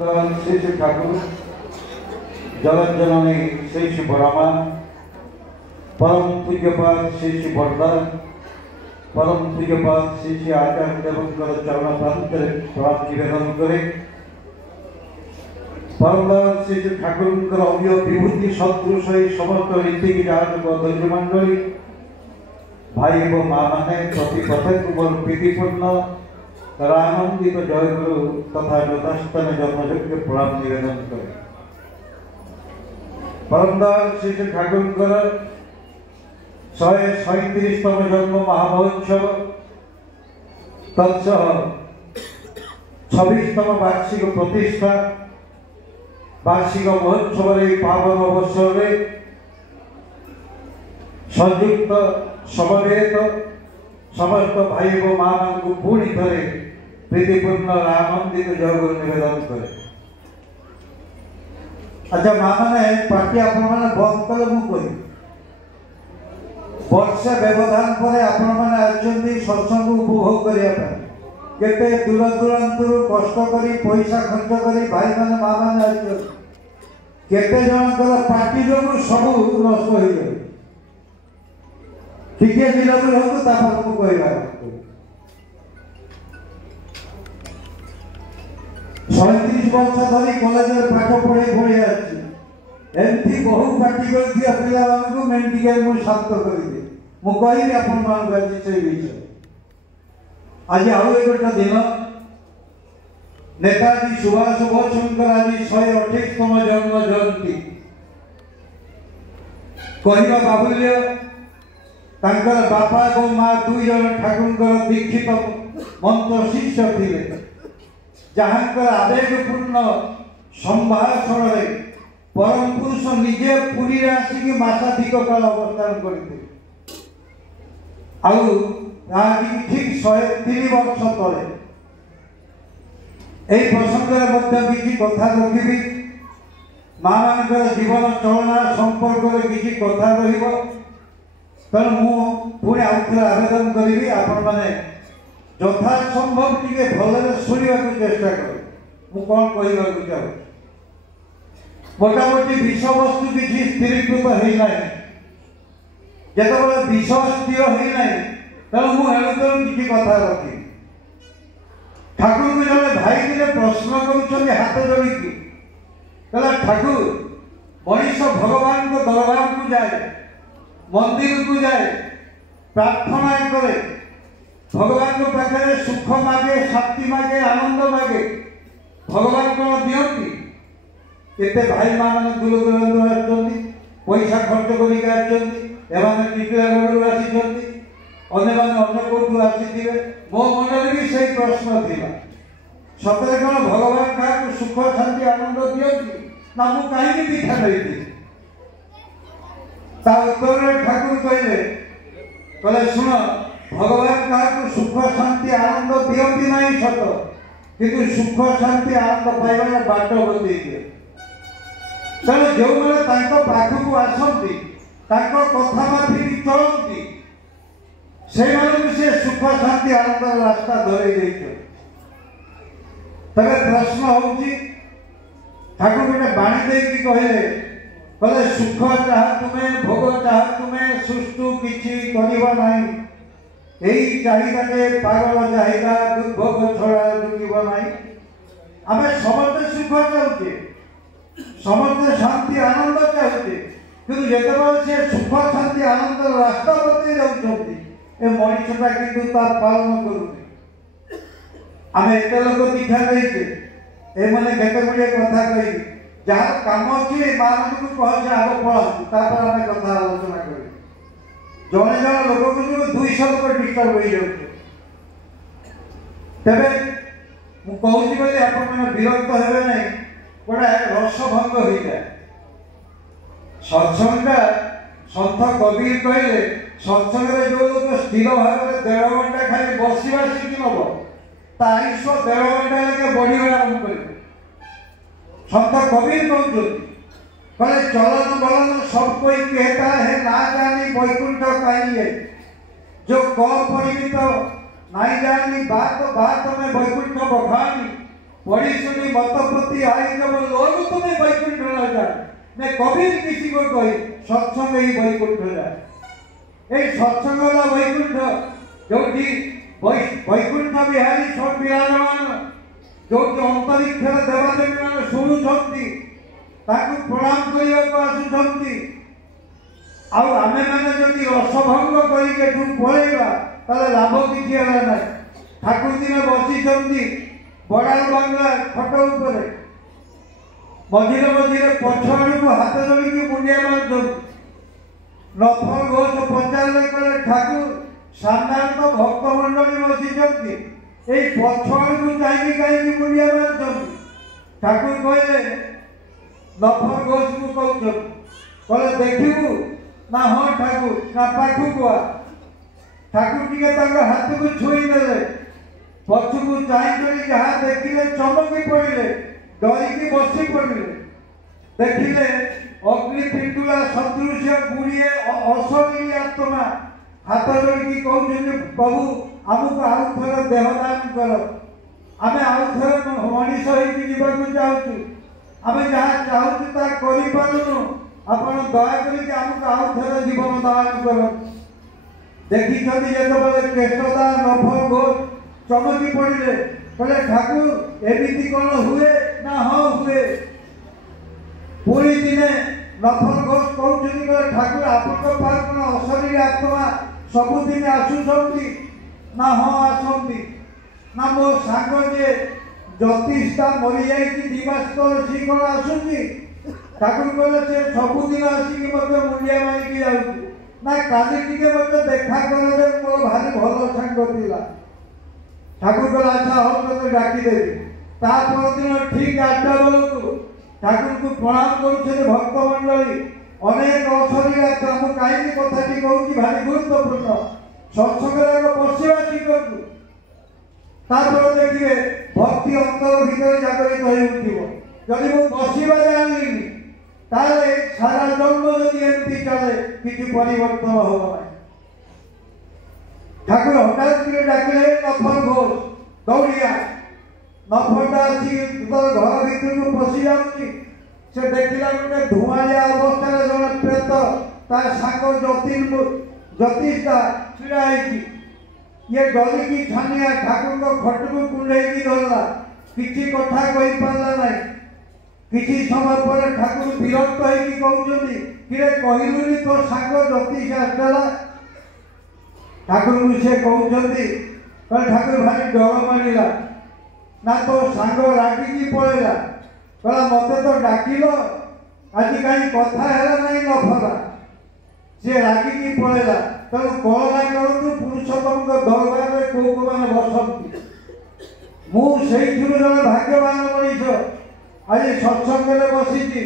श्री श्री ठाकुर जगज्जननी श्री श्री बरामा परम पूज्यपाद श्री श्री बरदा परम पूज्यपाद श्री श्री आचार्य देवकर चरण प्रांतरे प्रणाम निवेदन करे परम श्री श्री ठाकुर अव्य विभूति सदृश समस्त रीति धैर्य मंडली भाई और माँ मैंने प्रति प्रत्येक मोर प्रीतिपूर्ण आनंदित जयगुरु तथा यथास्थान जन्मयोग्य प्रणाम निवेदन करे परम श्री श्री ठाकुर 137तम जन्म महामहोत्सव तत्सह 26तम वार्षिक प्रतिष्ठा वार्षिक महोत्सव पावन अवसर संयुक्त समवेत समस्त भाई और माँ को पुणी थे प्रीतिपूर्ण आनंदित जयगुरु निवेदन करे। अच्छा माँ मैंने पार्टी आपण मैंने बंद कले मुझे वर्षे व्यवधान पर आपण मैंने आछंती सत्संग उपभोग करने केते दूर दूरांतर कष्ट करी पैसा खर्च करी भाई मैंने माँ मैंने आछंती केते जनकर पार्टी जो सब नष्ट हो जाए टिके विलम्ब हो तो कहवा 37 वर्ष धरी कॉलेज में पाठ पढ़े पढ़े आमती बहु पार्टी कर पिला मेडिकल मुझे शांत करदे मुझे आज से विषय आज आउ एक दिन नेताजी सुभाष बोसकर आज 128तम जन्म जयंती कहवा बाहुल्य बापा और माँ दुई जन ठाकुर दीक्षित मंत्र शिष्य थे जहाँ आवेगपूर्ण संभाषण परम पुरुष निजे पुरी आसिक मासाधिक काल अवस्थान करते ठीक 103 वर्ष तले यही प्रसंग किसी कथा रखी माँ मान जीवन चलना संपर्क किसी कथा तेणु मुझे आउे आवेदन करी आपण मैंने यथा संभव टे भल शुणा चेष्टा कर मु कौन कहवाक चाहूँ मोटामोटी विषय वस्तु किसी स्थिरीकृत होना जिते विषय स्थिर होना तेणु मुझे किसी कथा रखी ठाकुर को जब भाई दिने प्रश्न कर हाथ जोड़ी कहला ठाकुर मनीष भगवान को दरबार को जाए मंदिर को जाए प्रार्थना करे भगवान को पाखे सुख मागे शांति मागे आनंद मागे भगवान कौन दिखती केते भाई माँ मैंने दूर दूरांतर पैसा खर्च कर टीटलागढ़ आसी अन्य कौटू आसी मो मन भी से प्रश्न थी सतरे कौन भगवान क्या सुख शांति आनंद दिखती ना मुझे कहीं दीक्षा नहीं उत्तर ठाकुर कहले शुण भगवान क्या सुख शांति आनंद दिखती ना सत कि सुख शांति आनंद पाइबार बाट बतई दिए तेणु जो मैंने पाखक आसती कथा माफिक चलती से सुख शांति आनंद रास्ता धरई तेरे प्रश्न हूँ ठाकुर गोटे बाणी देकी कहले सुख चाह तुम्हें भोग चाह तुम्हें सुष्टु किसी करवा नहीं यही चाहिए पागल चाहिए दुर्भोग छड़ा दुखिब नहीं आम समस्ते सुख चाहूचे समस्ते शांति आनंद चाहूचे कि जिते से सुख शांति आनंद रास्ता बतई जाऊँ मनीषटा कि पालन कर आम एत लोक दीक्षा नहीं मैंने केते गुड़े कथा कही जहाँ कम अच्छी माँ को कह आग पढ़ाऊ आम कथा आलोचना कर जड़े जन लोक को 200 लोग डिस्टर्ब हो जाए तेरे मुझे आपने विरक्त हे ना गोटे रसभंग हो जाए सत्संगटा सन्थ कबीर कहले सत्संग जो लोग स्थिर भाव में 1.5 घंटा खाली बसवा शिखी नब आयुष 1.5 घंटा लेके बढ़िया आरम्भ कर सन्थ कबीर कहते कहले चलन बलन सब कोई कहता है ना जानी वैकुंठ कहीं है जो कौ परिमित नहीं जानी बात बात में वैकुंठ बखानी पढ़ी सुनी मत प्रति आई जब लोग तुम्हें वैकुंठ न जाए। मैं कभी किसी को कही सत्संग ही वैकुंठ जाए। ये सत्संग वाला वैकुंठ जो वैकुंठ बिहारी सब विराजमान जो अंतरिक्ष देवादेवी मैंने शुणुंट प्रणाम करने को आसुंट आमे मैंने जदि रसभंग कर पलैबा लाभ किसी ना। ठाकुर दिन बसी बड़ाल बांगला खट उपर मझे मझे पछआड़ को हाथ जोड़ी मुंडिया मार नफल घोष पचारे कले ठाकुर सामने तो भक्तमंडली बसी पछआड़ को चाहिए कहीं मुंडिया मार। ठाकुर कहले नफल घोष को कहले देखू ना हाँ ठाकुर ना पाखु आ। ठाकुर टी हाथ को छुईदे पछ को चाहिए जहाँ देखिले चमकी पड़े डरिकी बसी पड़े देखिले अग्निपिंडुला सदृश गुड़िए असली आत्मा हाथ जोड़ी कहते प्रभु आमको आउ थे देहदान कर आम आउ थे मनीष होगा चाहूँ आम जहाँ चाहूँ ता करूँ आपण दयाकोरी आमको आउ थे जीवन दान कर। देखी जो केशदा नफल घोष चमकी पड़े कहले ठाकुर एमती कौन हुए ना हाँ हुए। पूरी दिने नफल घोष कहते ठाकुर आप असली आत्मा सबुदिन आसुंट ना हाँ आसती ना मो सांग जे ज्योतिषा मरी जा 2 मास तले सी कौन आसुची। ठाकुर कहले से सबुदिन आसिक मत मुंडिया मारिकी जाऊँ ना काली टिके मत देखा करे मोर भारी भल सांग थिला। ठाकुर कहला अच्छा हम तो डाकिदेवी दिन ठीक 8टा बेलू ठाकुर को प्रणाम कर भक्तमंडली अनेक असली आत्मा कहीं कथाटी कहूँ भारी गुरुत्वपूर्ण सत्संग बसवा शिखर देखिए भक्ति अंतर भीतर जागृत हो उठो। जदि मु बसवा जानी ताले सारा जन्म जदि एमती चले किसी परिवर्तन हम ना। ठाकुर हठात डाकिले नफल घोष दौड़िया नफलटा घर भीतर को पशि जाऊँगी से देखला गोटे धुआलिया अवस्था जन प्रेत तार सांग ज्योतिषा छिड़ा ये डरिकी छानिया ठाकुर खट को कुंडे धरला किसी कथा कही पारा ना। किसी समय पर ठाकुर विरक्त कहते किरे कहलुनी तो सांग ज्योतिष आसला। ठाकुर को से कहते ठाकुर भारी डर मानिला ना तो सांग रागिकी पड़ेगा कहला मत तो डाकिल आज कहीं कथा है ना नफला सी रागिकी पड़ेगा तेणु कलना करूँ पुरुषोत्तम दरबार में कौ कौ मैंने बसती मुझे जन भाग्यवान मनीष आज सत्संग बसी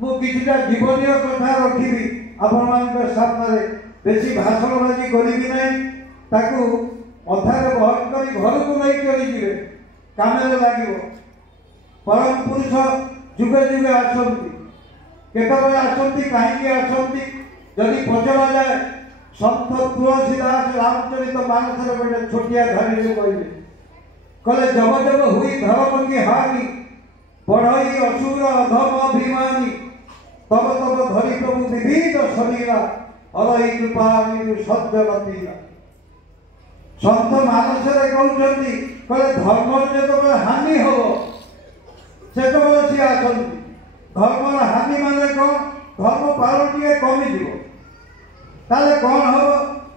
मुझा जीवनीय कथा रखी आपण सामने बेसी भाषणबाजी करी ना अधारे बहन कर घर को नहीं काम लगे। परम पुरुष जुगे जुगे आसती केतबले आसती कहीं आसती जदि पचरा जाए सन्त तुलसीदास रामचरित मानस गोटे छोटिया धारी कहले कहले जब जब हुई धर्म की हानि बढ़ई असुर अधम अभिमानी तब तब धरी प्रभु विविध शरीरा हरई कृपा सज्जनती। सन्त मानस कहते कहले धर्म जो हानि हम से सी आसती धर्म हानि मान कौन धर्म पालन टे कमिज ताले कौन हम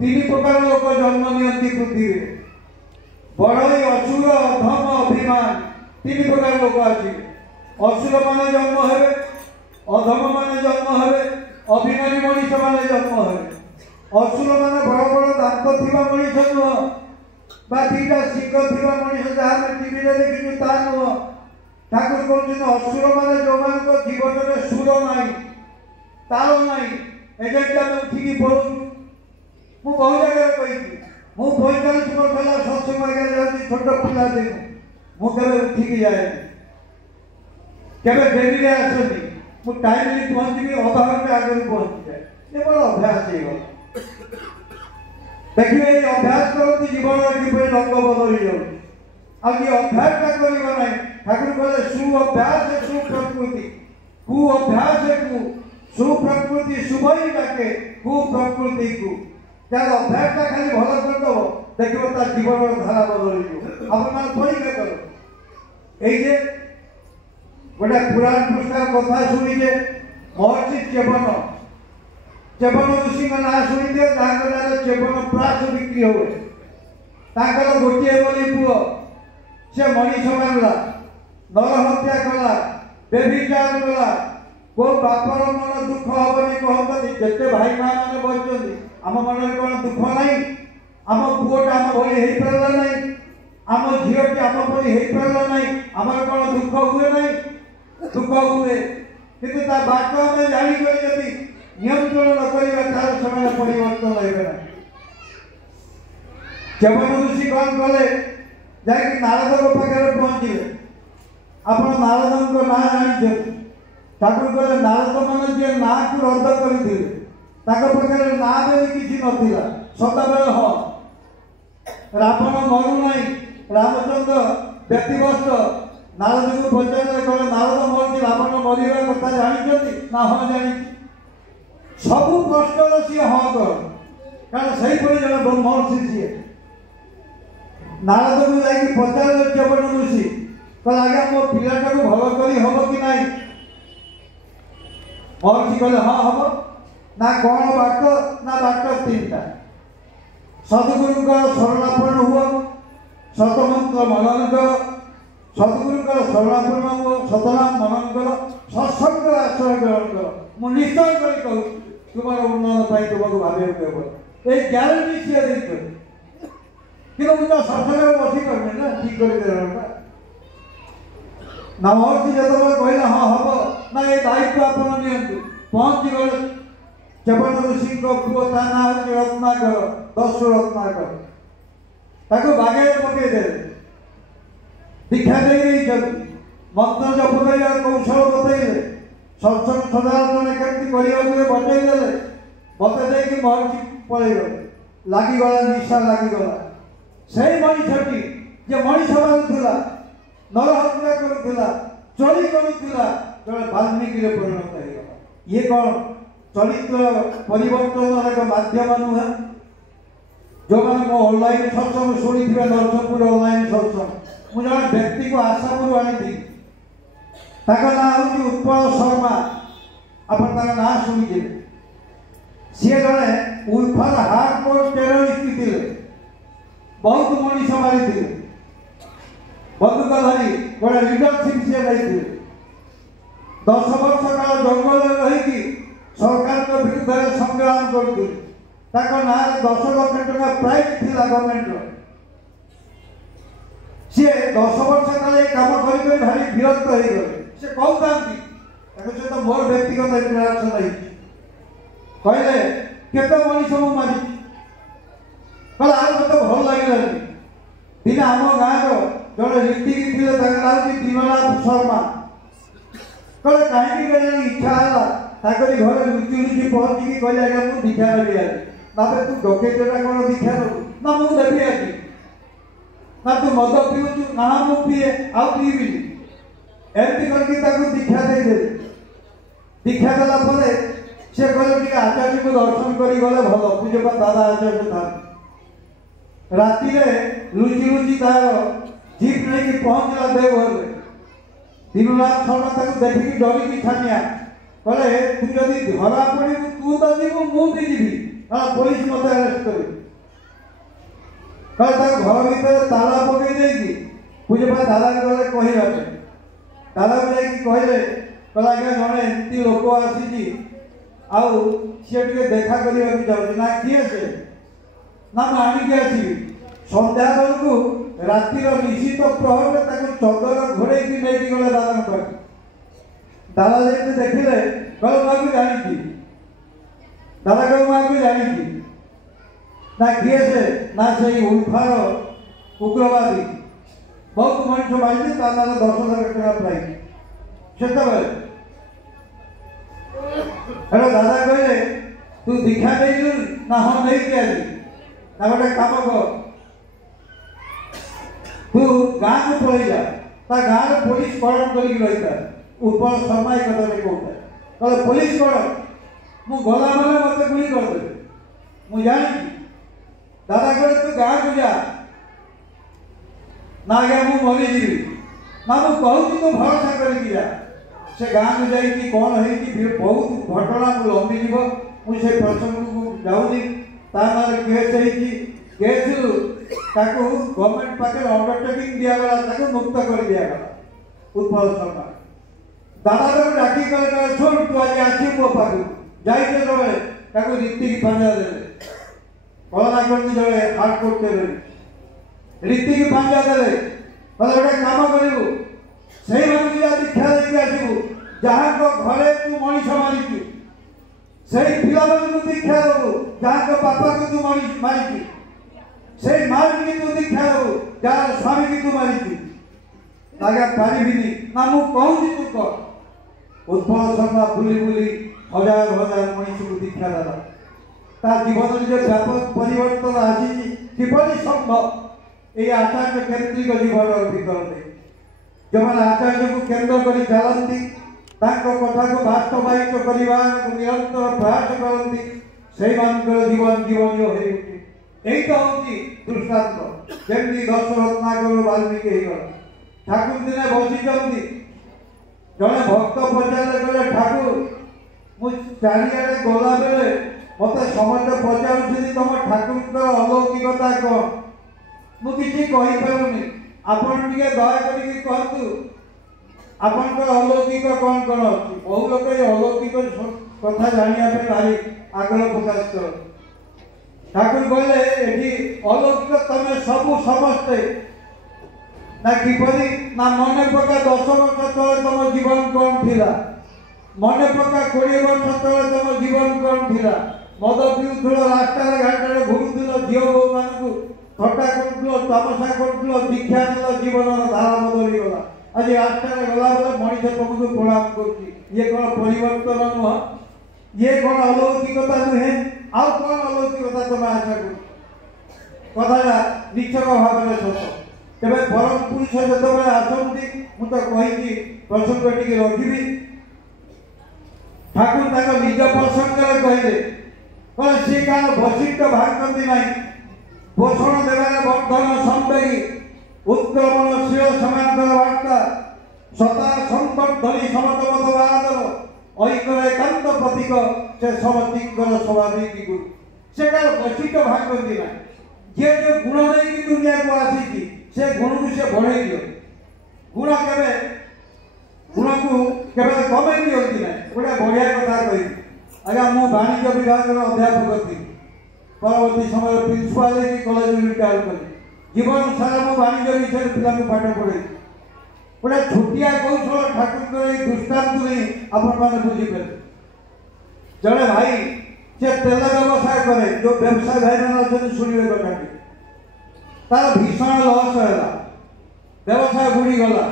3 प्रकार लोक जन्म नियंती पृथ्वी बढ़ई असुर अधम अभिमान 3 प्रकार लोक आसे। असुर मान जन्म हे अधम मान जन्म हे अभिमानी मनीष मान जन्म हे। असुर मान बड़ बड़ दांत थिबा मनीष नुह बा 2टा शिंग थिबा मनीष जहाँ टीवी देखी ता नुह। ठाकुर कहते असुर मान जो मान जीवन में सुर ना ताल ना एजेंट उठिकी पड़ू मु बहुत जगह कही मु 45 वर्ष है सत्संग जाऊँगी छोट पिला देखू मुझे उठिकी जाए केवे डेरी आसनी मु टाइम पहुँची अधा घंटे आगे पहुँची जाए ये बड़ा अभ्यास हो देखिए ये अभ्यास करते जीवन किपर रंग बदली जाऊँगी आज ये अभ्यासटा करना ना ठाकुर कहले सुअभ्यास सुप्रकृति कुअभ्यास को सुप्रकृति शुभई डाके कुप्रकृति को यार अभ्यास खाली भल करदेव देखो तार जीवन धारा बदल आप परीक्षा कर ये गोटे पुराण पुस्तक कथा शुणीजे महर्षि चेबन ऋषि ना शुणी चेबन प्रास बिक्री हुए गोटे बोली पुओ से मनीष मारला नर हत्या कला बेभिचार कला को बापर मन दुख हबनी कहते जिते भाई माँ मैंने बचती आम मन में कौन दुख नहीं आम पुओटा आम भली हो पारा नहीं आम झीटी आम भली हो पारा नहीं आमर कौन दुख हुए नहीं दुख हुए किंतु बाट आम जाणिक यदि नियंत्रण न करा तार समय परिवर्तन होगा चेबन ऋषि कौन कले जाकि नारद पाखे पहुँचे आप नारद ना जानी ठाकुर कहले नारद मान जी ना को रद्द करते पाखे ना भी किसी नाला सदाबेले हाँ रावण मरु नहीं रामचंद्र व्यक्तिगत नारद को पचारे कहे नारद मरी रावण मरवा कथा जानी ना हाँ जानी सब प्रश्न सी हाँ कर कारण से जन ब्रह्मर्षि सी नारद को जाकि पचारे चेबन ऋषि कहे आज्ञा मो पिलाटा को भल कर हम कि ना महर्षि कहले हाँ हम ना कौन बाट ना बाट तीन सदगुरु शरणापन्न हुआ सतमंत्र मनन कर सदगुरु शरणापन्न हुआ सतनाम मनन कर सत्संग आश्रय ग्रहण कर मु निश्चय कर कहूँ तुम उन्नयन तुमको भाव ये ग्यारंटी सी देखते कि मुझे सत्संग बसी कर ना ठीक कर ना महर्षि जो कहला हाँ हम ना ये दायित्व आप पहुँची गले चेबन ऋषि पुओ ता ना हूँ रत्नाकर दस्यु रत्नाकर ताको बागे पकईदे दीक्षा दे मंत्र जप कर कौशल बतईले सत्संग सदाचरण केमती बतईदे बतई महर्षि पलि गले लगिगला निशा लगिगला से मनीषटी जे मनीष मारूला नर हत्या करूला चोरी करूला जड़े वाल्मीकि परिणत होगा ये कौन चरित्र परिवर्तन एक मध्यम नुहे जो मैंने मो ऑनलाइन सत्संग शुणी थे नरसपुर ऑनलाइन सत्संग मुझे जन व्यक्ति को आशापुर आनी ना हूँ उत्पल शर्मा आप ना शुणी सी जड़े उल्फार हार्डकोर टेररिस्ट थे बहुत मनीष मारी बंदूक धरी गोटे लिडरशिप सी नहीं 10 वर्ष काल जंगल रही सरकार विरुद्ध संग्राम करते ना 10 लाख टका प्राइज थी गवर्नमेंट सी 10 वर्ष काल कम कर भारी विरक्त हो गए सी कहता सहित मोर व्यक्तिगत इंटराक्शन रही कहले केते मनीष मु मारी कल आर मत भल लगे दिन आम गाँव जड़े रीतिकी थे दीननाथ शर्मा कहे कहीं इच्छा है घर लुचि लुचि पहुँची कहले आज्ञा मुझे दीक्षा नेबी आज ना तू डकैता कौन दीक्षा नबू ना मुझे देवी आज ना तू मद पीऊँ ना मु पीए आउ पीबी एमती करके दीक्षा दे दीक्षा देला से कहले आचार्य को दर्शन कर गले भल पूज्य दादा आचार्य था राति लुचि लुचि तार जीप नहीं पहुँचला देवघर दीननाथ शर्मा देखिकी डरिकी छानिया कहले तू जदि धरा पड़ू तू तो जीवु मुझे जीवी पुलिस मत अरेस्ट कर घर भर ताला पकई देगी पूजे दादा गले कहवापे दादा को कहले कहला आज्ञा जड़े एमती लोक आसी सी देखा करने ना किए से ना आणिकी आसवि सन्ध्या बेलू रातिर निश्चित प्रहर चदर घोड़े नहीं गले दादा पाखे दादा जब देखिले कल मुझे जानी दादा कह मुझे जानी ना किए से ना से उल्फार उग्रवादी बहुत मनुष्य मारी 10,000 टका प्राइज से दादा कहले तू दीक्षा दे ना हाँ नहीं किया ना गोटे कम कर तू गाँव को पलि जा गाँव पुलिस कड़न कर रही था उत्पल शर्मा एक कथा कहता कहे पुलिस कड़न मु गला बेले मत गुली करदे मु जानी दादा कहे तू गाँव को जा ना आज्ञा मु मरीजी ना मु कहूँ तू भरोसा करके जा से गाँव को जाइए कौन है बहुत घटना मु लंबी जीव मुझे प्रसंग को जाऊनी केस गवर्नमेंट पाखे अंडरटेकिंग दिगला मुक्त कर दिगला उत्पल शर्मा दादा डाकी कहे शुण तू आज आस मो पाख जाइए जो रीति की पांजा दे कलना करती जो हार्ट कोर्ट रीति की पांजा दे गोटे कम करू से दीक्षा देखे आसबू जहाँ घरे तू मनीष मारिचु से पिला दीक्षा दबू जहाँ बापा को तू मारिचु से मार की तू दीक्षा दबू जहाँ स्वामी की तू मारिचु आज्ञा पारिनी ना मु कहूँ तू कह उत्पल शर्मा बुली बुली हजार हजार मनीष को दीक्षा देला तार जीवन जो व्यापक परिवर्तन आसी किपरि संभव ये आचार्य केन्द्रिक जीवन विकरण जो मैंने आचार्य को केन्द्र कर चलती कथा को वास्तवायित करने निरंतर प्रयास करती से जीवन जीवन जो है यही तो हूँ दृष्टांत जमी 10 रत्नाकर वाल्मीकि ठाकुर दिने बसी जड़े भक्त पचारे कहे ठाकुर मु चारिड़े गला बेले मत समस्त पचारूँ तुम ठाकुर अलौकिकता कौन मुझे कहीपरूनी आपण टे दया कहतु आपण अलौकिक कौन कौन अच्छी बहु लोग अलौकिक कथा जानापी भारी आग्रह प्रकाश कर ठाकुर कहले ये अलौकिक तमें सबू समस्ते ना किपरि ना मन पका 10 वर्ष तले तुम जीवन कौन थिला मन पका 20 वर्ष तले तुम जीवन कौन थिला मद पिउथुल रास्ता घाटे घुरुथुल झील बो मान थटा कर तमसा कर दीक्षा नेल जीवन धारा बदली गला आज रास्ता गला बेले मनीष तुमको प्रणाम कर कौन परिवर्तन नुह ये कौन अलौकिकता नुहे आउ कौन अलौकिकता तुम आशा कर कथा निश्चय भाव में सत तेज परम पुरुष जो आसती मुझे कही प्रसंग टी रखी ठाकुर निज प्रसंग कहले कहे सी क्या वशिष्ठ भागती ना पोषण देवार वर्धन संवेगी उत्क्रमणशील समांतर वार्ता सता संवर्धनी समतमतवादर ऐक्य एकांत प्रतीक से समतिकर स्वाभाविक गुरु से क्या वशिष्ठ भागती ना जे जो गुण नहीं दुनिया को आसी से गुण को से बढ़े दियो गुण के गुण को केवल कमे दिखती ना गोटे बढ़िया कथा कही आज्ञा मु वाणिज्य विभाग अध्यापक थी परवर्ती समय प्रिंसिपाल कॉलेज रिटायर कली जीवन सारा मु वाणिज्य विषय पिला पाठ पढ़े गोटे छुटिया कौशल ठाकुर दृष्टांत नहीं आपण मैंने बुझीपे जड़े भाई से तेल व्यवसाय करे जो व्यवसाय भाई मैंने अच्छे शुणे कथा तार भीषण लस है व्यवसाय बुड़ीगला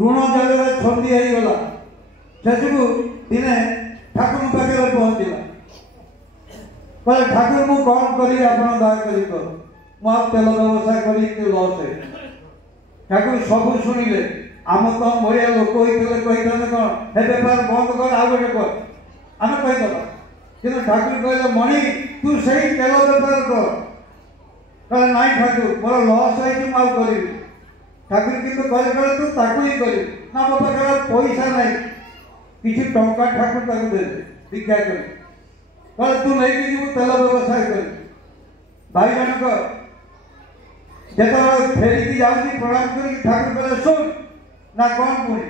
ऋण जगह छंदी होगला से दिने ठाकुर पाखे पहुंचला कहे ठाकुर मु कौन करी आप दयाकोरी कर मु तेल व्यवसाय कर लस है ठाकुर सब शुणिले आम तो भाया लोक होते कही कौन हे बेपार बंद कर आ गए कर आम कहीदे कि ठाकुर कहले मणि तू से तेल बेपार कर कहे ना ठाकुर मोर लस है करी ठाकुर कितु कहे तू ताकू ही करी ना मो पाखे पैसा ना किसी टंका ठाकुर ताकू दे दीक्षा कर कहे तू नहीं जीव तेल व्यवसाय कर भाई जनक जो फेरिकी जाऊँगी प्रणाम कर ठाकुर कहे शुण ना कौन पुणी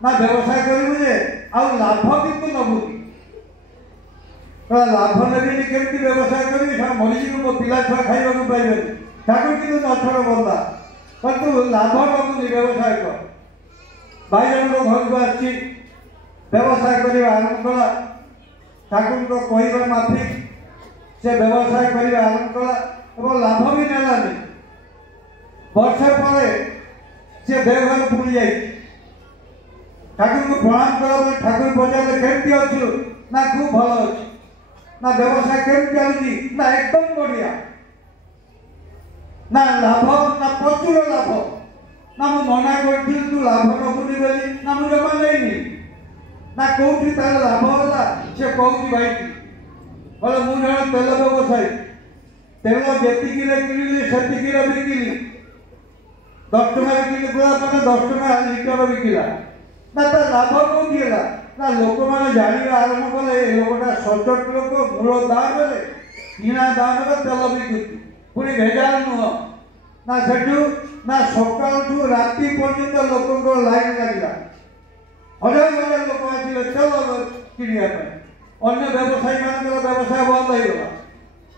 ना व्यवसाय करुजे आ लाभ कितु नबू लाभ नेबी केमती व्यवसाय करी मरीजी मो पिला छुआ खाइबा पाइबे ठाकुर कितु नछड़ बंदा पर तू लाभ नबुनी व्यवसाय कर भाई जनक घर को आसी व्यवसाय करने आरंभ कला ठाकुर को कहवा माफिक से व्यवसाय करने आरंभ कला और लाभ भी नेलानी वर्षे पर से देवघर पुरी जाए ठाकुर को प्रणाम कला ठाकुर पचारे केमती अच्छु ना खूब भल अच्छे ना व्यवसाय केमती चलुची ना एकदम बढ़िया ना लाभ ना प्रचुर लाभ ना मु मना करथि तू लाभ नबुनी बोली ना मु जमा लेनी ना कोठी तार लाभ होला से कहूची भाई बोले मु जण तेल व्यवसायी तेल जेतिकी रे किनिली सेतिकी रे बिकिली 10 टका किलो गुला माने 10 टका लीटर बिकिला ना ता लाभ कोठी होला ना लोक माने जानिबा आरंभ कले ए लोकटा सचोट लोक मूल दाम रे किना दाम रे तेल बिकुची पुरी भेजाल नुह ना सेठू ना सकाल ठू राति पर्यंत लोक लाइन लगिला हजार हजार लोक आसिले तेल किनिया पे अन्य व्यवसायी मानकर व्यवसाय बंद हो गला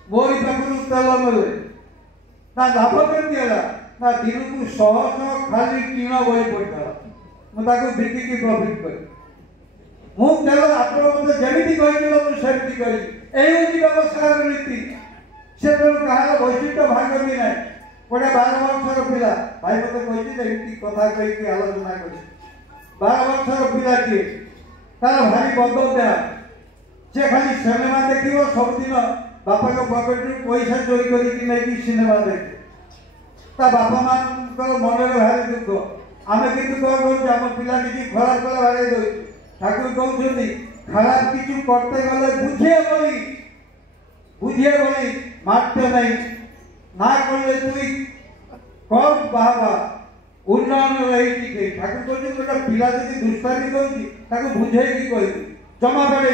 मोरी पाखु तेल मिले ना लाभ केमती है ना दिन को 100 खाली टीण बही पड़ता मुझे बिकिकी प्रॉफिट कर मु तेल आप जमी कही करी व्यवसाय रीति से कहार वैशिष्ट्य भाग भी ना गोटे 12 वर्षर पिला भाई मत कही कथा कही आलोचना कर 12 वर्षर पिलाटी तार भारी बदव्या से खाली सिनेमा देखो सबुदिन बापा पकेट पैसा चोरी कर सिनेमा देखे बापा मान मन में भारी दुख आम कि कौन कर पिला किसी खराब कला भाई दे ठाकुर कहते खराब किसी करते गले बुझे बोली मारते नहीं ना कले तुई कम बाबा उन्नयन रही ठाकुर कहते गोटे पिला जी दुष्टामी कर बुझे कह जमा बाड़े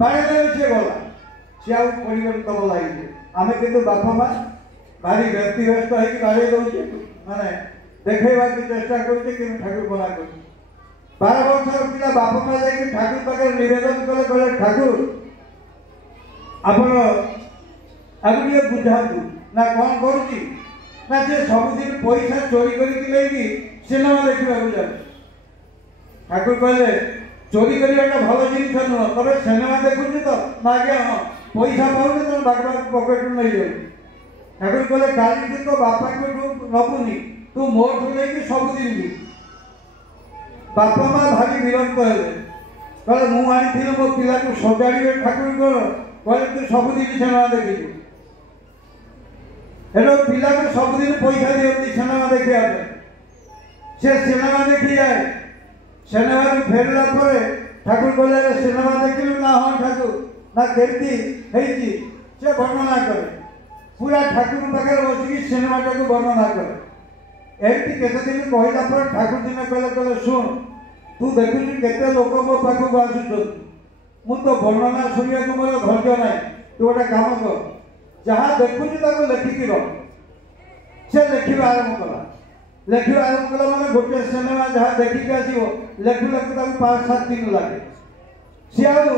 बाड़े सी गला सी आउ परिवर्तन लगे आम कि बापा माँ भारी व्यक्तिव्यस्त होगी बाड़े दौचे माने देखा चेष्टा करुचे कि ठाकुर मना कर 12 वर्षर पिला बापा माँ जा ठाकुर पाखे निवेदन कले कहे ठाकुर आप आगे बुझातु ना कौन करुच्ची ना से सबुदिन पैसा चोरी करके सिनेमा देखा जाए ठाकुर कहले चोरी करवा भल जिन नुह तब सिनेमा देखुच तो ना आज्ञा हाँ पैसा पाऊनी तुम बाग पकेट नहीं जाए ठाकुर कहले काली तो बापा को नबुनी तू मोठू नहीं सबुदिन भी बापा माँ भारी विरक्त है कहले मु आनी मो पिला को सजाड़े ठाकुर कहले तू सबुदिन सिनेमा देखी हेलो पिला को सबुदिन पैसा दिखती सिनेमा देखा से सिनेमा देखी जाए सिनेमा फेरला ठाकुर कहले सिनेमा देखिलु ना हाँ ठाकुर ना केमती से वर्णना करे पूरा ठाकुर पाखे बसिकी सिनेमा टाक वर्णना करे एमती केते दिन कहला पर ठाकुर दिन कहले शुण तू देखुଛୁ केते लोक मो पाखक आसुछन मु तो वर्णना सुनिया को मोर धैर्य ना तू गोटे काम कर जहाँ देखुଛୁ ताको लेखिकी रख से लेखिबा आरंभ कला लेखिबा आरंभ कला माने गोटे सिनेमा जहाँ देखिकी आसीबो लेखु लेखु ताको 5-7 दिन लागे सी आउ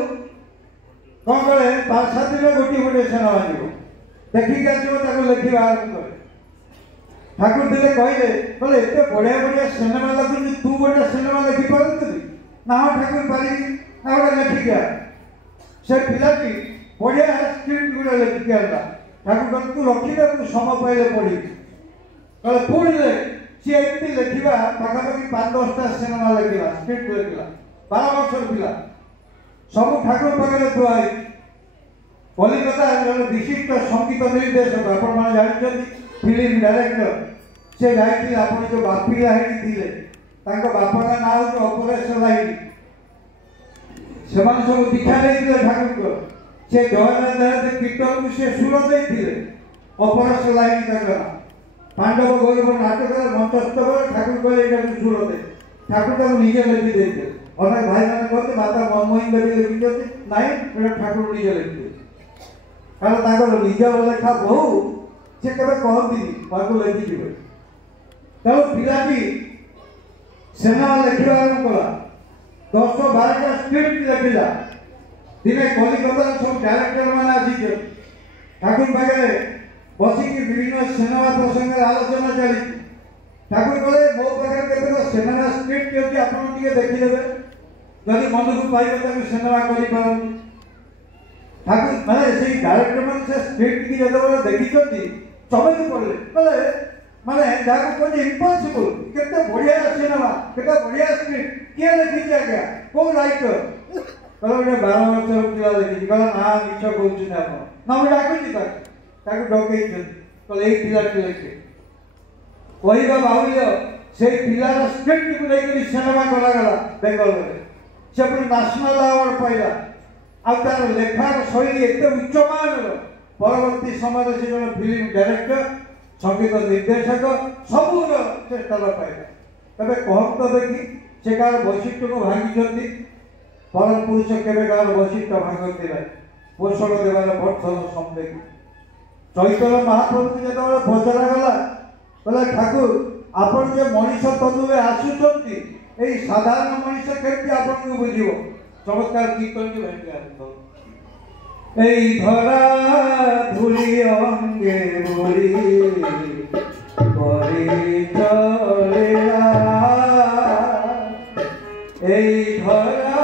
कौन करे 5-7 दिन गोटी गोटे सिनेमा जीव देखिकी आसीबो ताको लेखिबा आरंभ करे ठाकुर दिले कहले बोले एते बढ़िया बढ़िया सिनेमा लगुच तू गोटे सिनेमा देखी पारती ना ठाकुर पारि ना गोटे लेखिका से पिलाटी बढ़िया स्क्रिप्ट गुड़ा लेखिकी आला ठाकुर कहते तू रखिदे तू समय पाइले पढ़ी कहले पुणी ले सी एमती लेखिबा पाखापाखि 5-10टा सिनेमा लेखिला स्क्रिप्ट लेखिला 12 वर्षर पिला सब ठाकुर पाखे दुआई कलिकता विशिष्ट संगीत निर्देशक आपण मैंने जानते फिल्म डायरेक्टर से जाइए आप जो बापी लाहिड़ी थे बापा का ना हूँ अपरेश लाहिड़ी से सब दीक्षा नहीं ठाकुर से जगन्नाथ कीर्तन को से सुर देते अपरेश लाहिड़ी पांडव गौरव नाटक मंचस्थ ठाकुर कहले सुर दे ठाकुर तक निजे लिखी देते अनेक भाई मैंने कहते माता मनमोहन देवी लिखी ना ठाकुर निजे लिखी कारण निजर लेखा बहु से केवे कहती लेखिजे तेणु पिलाटी सिनेमा लेखा आरंभ कला 10-12टा स्क्रिप्ट लेखिला दिने कलिकता सब डायरेक्टर मैंने आसी ठाकुर पाखे बसिकी विभिन्न सिनेमा प्रसंग आलोचना चली ठाकुर कहले मो पाखे केते सिनेमा स्क्रिप्ट अच्छी आप देखीदे जदि मन को पाइबे सिनेमा कर ठाकुर मैंने से डायरेक्टर मैंने से स्क्रिप्ट की जो देखी चमकी पड़े बोले माने जहाँ को इम्पॉसिबल केते बढ़िया सिनेमा केते बढ़िया स्क्रिप्ट किए लिखी आज्ञा कौ राइटर कहले गोटे 12 वर्ष पिला लिखी कहला ना मिछ कहूँ ना मुझे डाकुची डकई कहले यही पिला लिखे कहवा बाहुल्य से पिलार स्क्रिप्ट को लेकर सिनेमा करागला बेंगल में से पुणी नेशनल अवार्ड पाइला आ तार लेखार शैली एत उच्चमान परवर्ती समय से जन फिल्म डायरेक्टर संगीत निर्देशक सबूर से स्तर पाइला तबे कहत देखी से कार वैशिष्ट्य को भांगी परम पुरुष केवे कार वैशिष्ट्य भांगती ना पोषण देवार प्रथम संदेखी चैतन्य महाप्रभु को जो पचरा गला बोला ठाकुर आपण जो मनीष तनुरे आसुचंती एई साधारण मनीष केमती आपण को बुझिबो चमत्कार कीर्तन के भेट एई धरा धूली अंगे बोली करी चलेला एई धरा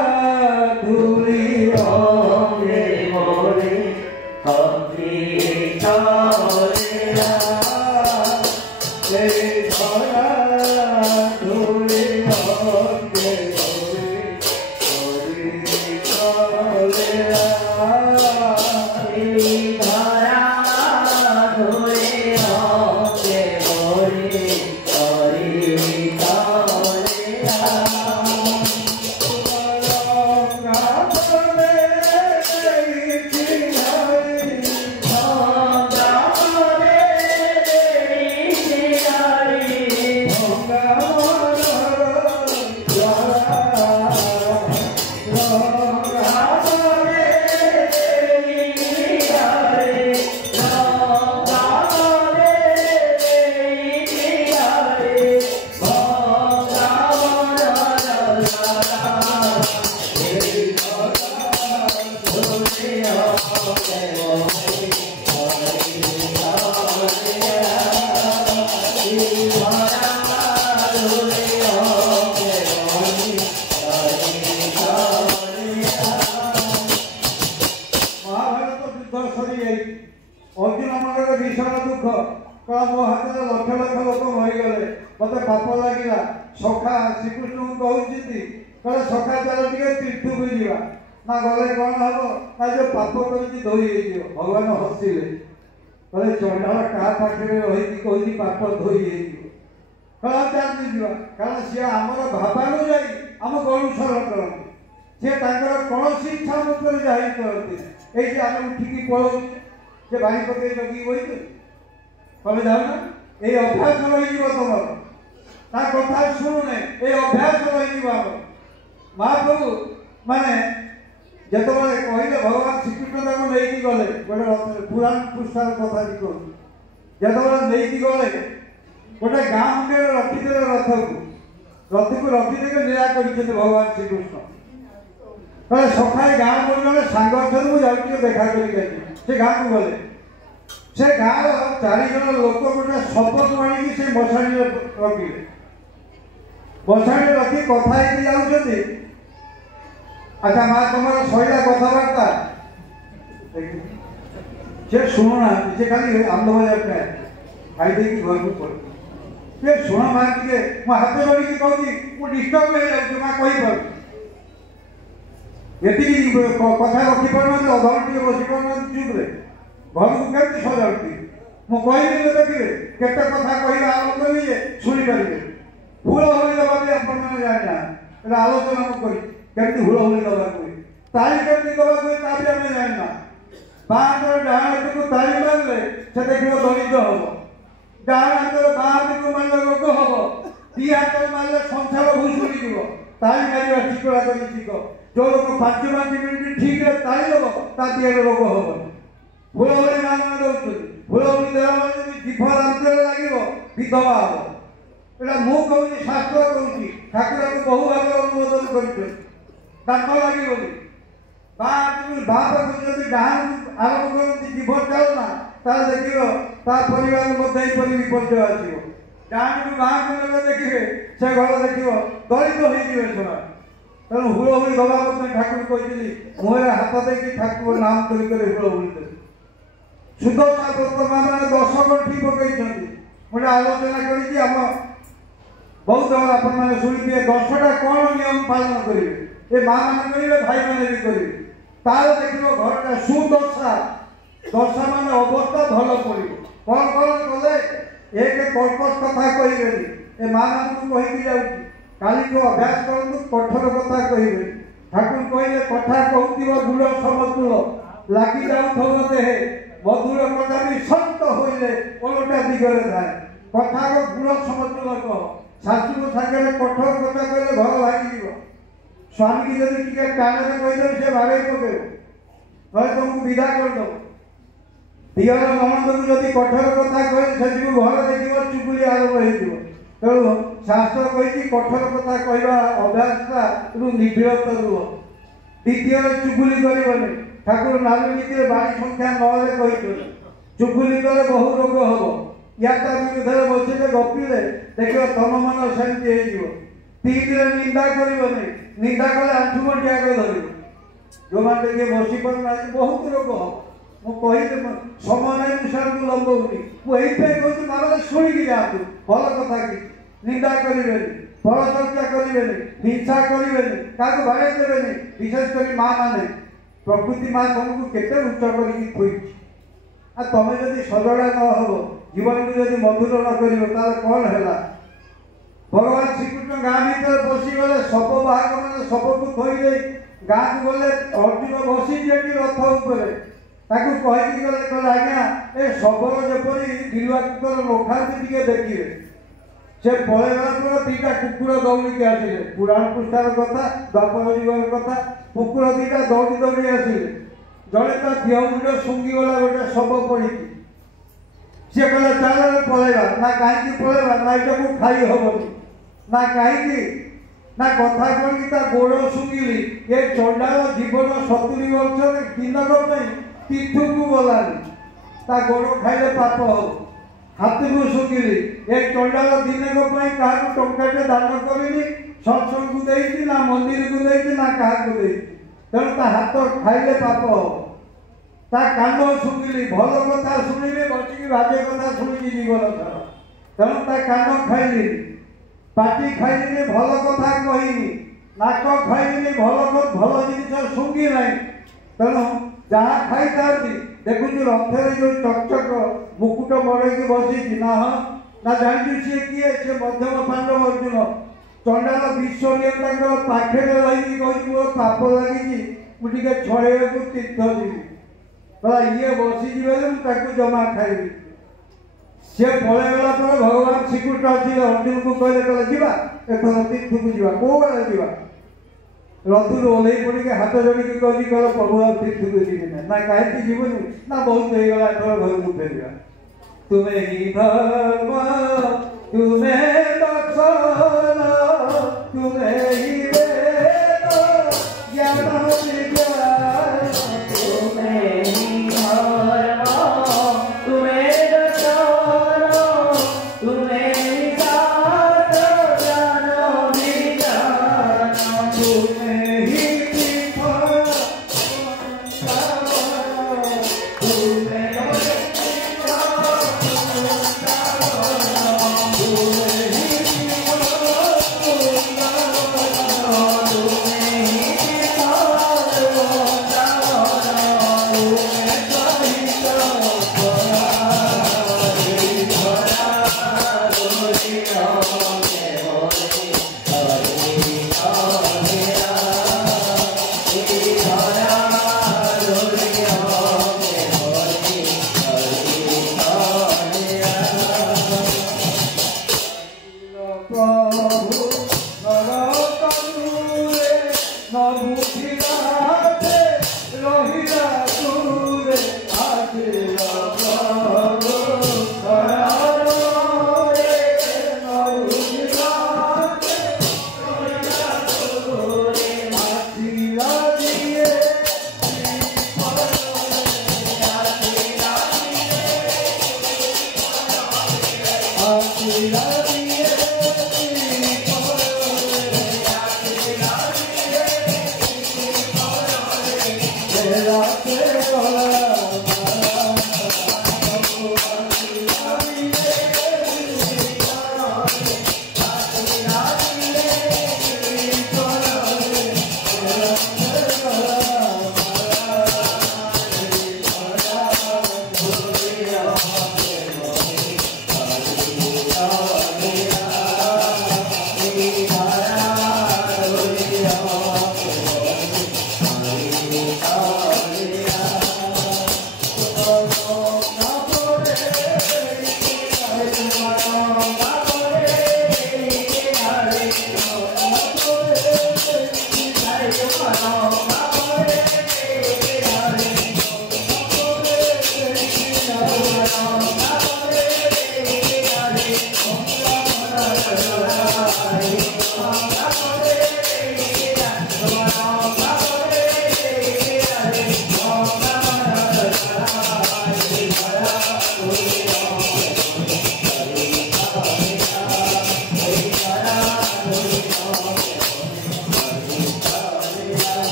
धूली अंगे बोली करी चलेला एई धरा धूली अंगे बोली करी चलेला भगवान हसिले कहले चंडाल का पाखे रही कही पाप धोई कारण सी आमर भावानु जा आम अनुसरण करते सी कौन इच्छा मत जाहिर करते ये आम उठिकी पड़ो से बारी पकड़ जगी बही कहे जाऊना ये अभ्यास रही तुम कथा शुणुने ये अभ्यास रही महाप्रभु माने जितेबाला कहले भगवान श्रीकृष्ण तक नहीं गले गोटे पुराण पृष्ठार कथा कहूँ जितेबाला नहीं गले गोटे गाँ मुंडे रखीदे रथ को रखीदे लीला कर भगवान श्रीकृष्ण कहे सकाल गाँ बोल सांग अच्छे मुझे देखा कर गाँ को गले से गाँव चारिजण लोक गोटे शपथ आनिकी से मशाणी रखिले मशाणी रखी कथा जाऊँगी अच्छा माँ तुम सैला कथबार्ता से शुणुना से खाली आंदोलन खाई दे घर को पड़े शुण माँ टे मो हाथ जोड़ी कहूँ मुझे डिस्टर्ब हो जाऊँ माँ कहीपर ये कथा रखिपार अधघंटे बसी पार चुप्रे घर को केमती सजाड़ी मुझे देखिए केते कथा कह आरम्भ करी शुणी पारे फूल होली दबा भी आपने जाना आलोचना करी केमती हुल हुली दबा ताली केमती दबा ता भी आम जाना बाहर डाण हाथ को ताली मारे से देखो दरिद्र हम डाण हाथ बा हाथ को मारे रोग हम दी हाथ मारे संसार भूषुड़ी जीव ताली मारे ठिकड़ा कर जो लोग 5 मिनट ठीक है ताली दब ता दिए रोग हम फूल हुली मान दौर फूल हुली देवा माने जीभ दांतर लगे विधवा हम एटा मु कहूँ शास्त्र कहूँ ठाकुर को बहु भाग अनुमोदन कर दान लगे बोली बाप जब डाण आरम्भ करती जीभ चलना देखिए परिवार मध्य विपर्य आसो डाण को बाहर को देखिए से घर देखिए दलित हो छड़ा तेणु हुल हुली दबा ठाकुर कही मुहर हाथ देखिए ठाकुर नाम कर हुल हुली दे सुदर्शा व्रत मैंने 10 गंठी पकई गोटे आलोचना कर बहुत जगह आपने शुणी 10टा कौन नियम पालन करेंगे ये माँ मैंने करेंगे भाई मैंने भी करेंगे तार देखो घर सुदशा दशा मान अवस्था भल पड़ो कौन कौन कले एक कर्कश कथा कहबेनी ए माँ मान कहीकि जाऊँ काली को अभ्यास करूँ कठोर कथा कहबे ठाकुर कहले कथा कहूथिबो गुड़ समतुल लागी जाऊथबो देहे मधुर कथा भी सत्य होइले ओलटा दिगरे थाए कथा को गुड़ समतुल कह शाशु को सागे कठोर कथा कहले घर भागी जीव स्वामी की जब टिके कान कहीदे से भागे पके तुमको विदा कर दो दियर ननद को जब कठोर कथा कहे से घर देखिए चुगुली आरंभ हो तेणु शास्त्र कही कठोर कथा कहवा अभ्यासटा निबिड़त रुह द्वितीय चुगुली करनी ठाकुर नारी नीति बाणी संख्या 9 कही चुगुली कले बहु रोग हम या विरुद्ध बसिले गपिले देख तम मन सेमती हो तीन निंदा करनी निंदा कले आंठुगंठी आगे धर जो मैंने देखिए बसी पाना बहुत रोग हम मुझे समय नहीं मुसार को लंबी मुझे कहूँ मारे शुणिकी जातु भल कथा कि निंदा करें फल चर्चा करें हिंसा करें क्या बाड़े देवे विशेषकर माँ मैंने प्रकृति माँ तुमको केते उच्च कर तुम जब सजड़ा न हो जीवन को जब मधुर न कर कौन है भगवान श्रीकृष्ण गाँ भर बसीगले शब बाहक मैंने शब को थोड़े गाँ को गले अर्जुन बसी रथ उपरे कहीकि गले कहले आज्ञा ए शबर जपरी दिलुआ लोखांती टे देखिए से पलैला पर दीटा कुकुर दौड़िकी आसिले पुराण पृष्ठार कथा द्वापर युगर कथा कुकुर दीटा दौड़ी दौड़ी आसिले जड़े ता देह मुंड शुंगीगला गोटे शब पड़ी सी कहला चल पलैबा ना कहीं पलैबा ना ये को खाई हेनी ना कहीं ना कथा कौन कि गोड़ शुंगिली ये चंडाल जीवन 70 वर्ष दिनक तीर्थ को गलानी ता गोड़ खाइले पाप हो हाथ को शुंगिली एक चंडाल दिनक क्या टंकाटे दान करनी सत्संग को देती ना मंदिर को देती ना क्या तेणु ता हाथ खाइले पाप हो ता कान शुंगिली भल कथा शुणिले बसिकी बाजे कथा शुणिकी जीवन सारा तेणु ता कान खाइली पाटी खाइली भल कथा कहनी नाक खाइली भल जिन शुंगी ना तेणु जहाँ खाई था देखु रथर जो चकचक मुकुट मरई बसी ना ना जानी सी किए से मध्यम पांडव अर्जुन चंडाल विश्वनियंता पाखे रही मोर पाप लगी मुझे छड़े को तीर्थ जीवी कहला ये बसीजी जमा खाइबी सी पलैगला भगवान श्रीकृष्ण अच्छे अर्जुन को कहले कहले जीवा एथर तीर्थ को जीवा कौ बेले जीवा रथुर ओल्ल पड़े हाथ जोड़ी कही कह प्रभु आ तीर्थ को जी ना कहीं जीवन ना बहुत होगा एथर घर को फेरिया तुम्हें ही धर्म तुम्हें दर्शन तुम्हें ही वेद ज्ञान विज्ञान तुम्हें ही धर्म तुम्हें दर्शन तुम्हें ही शास्त्र ज्ञान विज्ञान तुम्हें ही